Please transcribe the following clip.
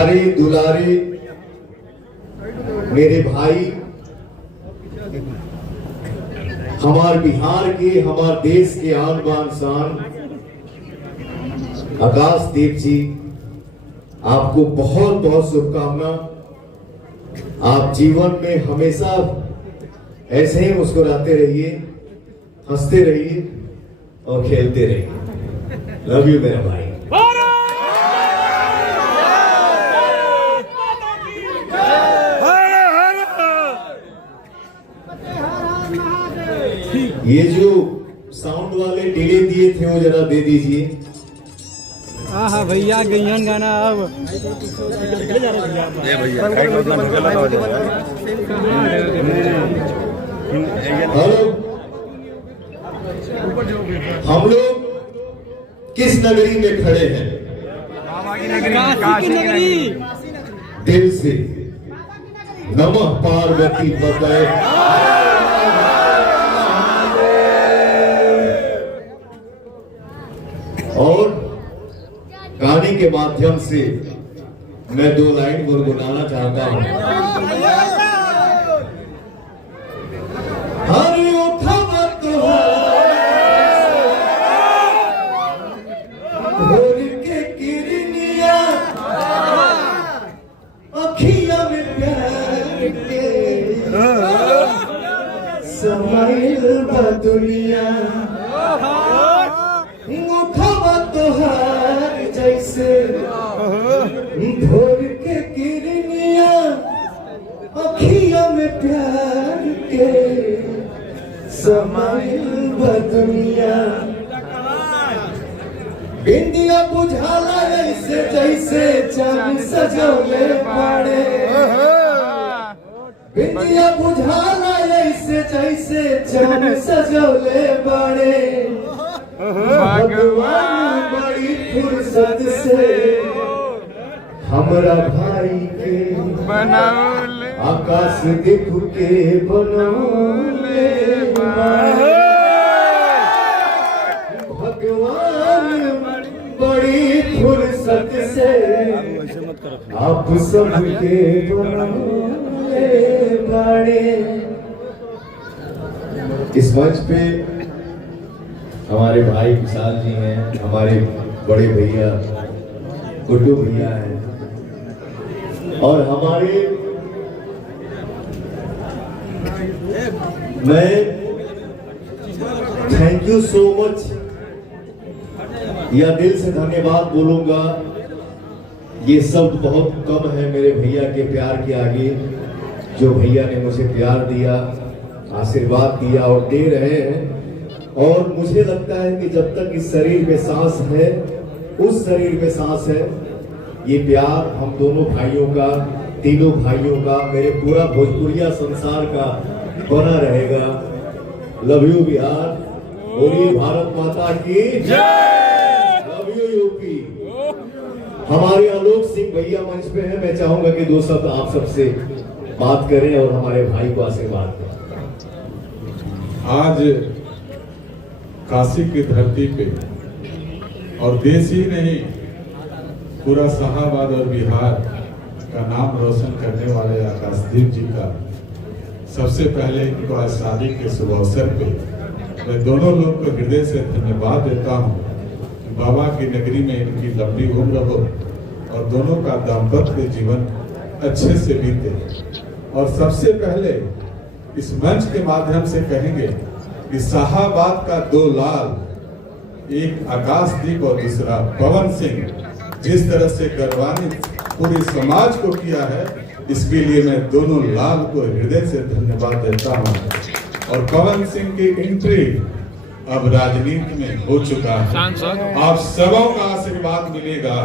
प्यारे दुलारे मेरे भाई, हमारे बिहार के, हमारे देश के आन बान शान आकाशदीप जी, आपको बहुत बहुत शुभकामना। आप जीवन में हमेशा ऐसे ही मुस्कुराते रहिए, हंसते रहिए और खेलते रहिए। लव यू मेरा भाई। ये जो साउंड वाले डिले दिए थे वो जरा दे दीजिए। हाँ भैया गैयन गाना अब हेलो, हम लोग किस नगरी में खड़े हैं? काशी की नगरी। दिल से नमः पार्वती पते। और गाने के माध्यम से मैं 2 लाइन गुनगुनाना चाहता हूं। हरे उठा तो भोर के किरनिया अखियां में प्यार के समाइल बा दुनिया। जैसे भोर के किरनिया अखियां में प्यार के समाइल बा दुनिया। बिंदिया बुझाला ऐसे जैसे चांद सजौले बाड़े। बिंदिया बुझाला ऐसे जैसे चांद सजौले बाड़े। भगवान बड़ी फुर्सत से हमरा भाई के बनाओले, आकाश देख के बनौले। भगवान बड़ी फुर्सत से आप सबके बनौले बाड़े। इस मंच पे हमारे भाई विशाल जी हैं, हमारे बड़े भैया गुड्डू भैया हैं, और हमारे मैं थैंक यू सो मच या दिल से धन्यवाद बोलूंगा। ये शब्द बहुत कम है मेरे भैया के प्यार के आगे। जो भैया ने मुझे प्यार दिया, आशीर्वाद दिया और दे रहे हैं। और मुझे लगता है कि जब तक इस शरीर में सांस है, उस शरीर में सांस है, ये प्यार हम दोनों भाइयों का, तीनों भाइयों का, मेरे पूरा भोजपुरिया संसार का बना रहेगा। लव यू बिहार, बोलिए भारत माता की जय। Love you UP. हमारे आलोक सिंह भैया मंच पे हैं। मैं चाहूंगा कि 2 शब्द आप सबसे बात करें और हमारे भाई को आशीर्वाद दें। आज काशी की धरती पे और देश ही नहीं, पूरा शाहाबाद और बिहार का नाम रोशन करने वाले आकाशदीप जी का सबसे पहले इनको आज शादी के शुभ अवसर पे मैं दोनों लोग को हृदय से धन्यवाद देता हूँ। बाबा की नगरी में इनकी लंबी उम्र हो और दोनों का दाम्पत्य जीवन अच्छे से बीते। और सबसे पहले इस मंच के माध्यम से कहेंगे कि शाहाबाद का 2 लाल, एक आकाशदीप और दूसरा पवन सिंह, जिस तरह से गौरवान्वित पूरे समाज को किया है, इसके लिए मैं दोनों लाल को हृदय से धन्यवाद देता हूं। और पवन सिंह की एंट्री अब राजनीति में हो चुका है। आप सबों का आशीर्वाद मिलेगा।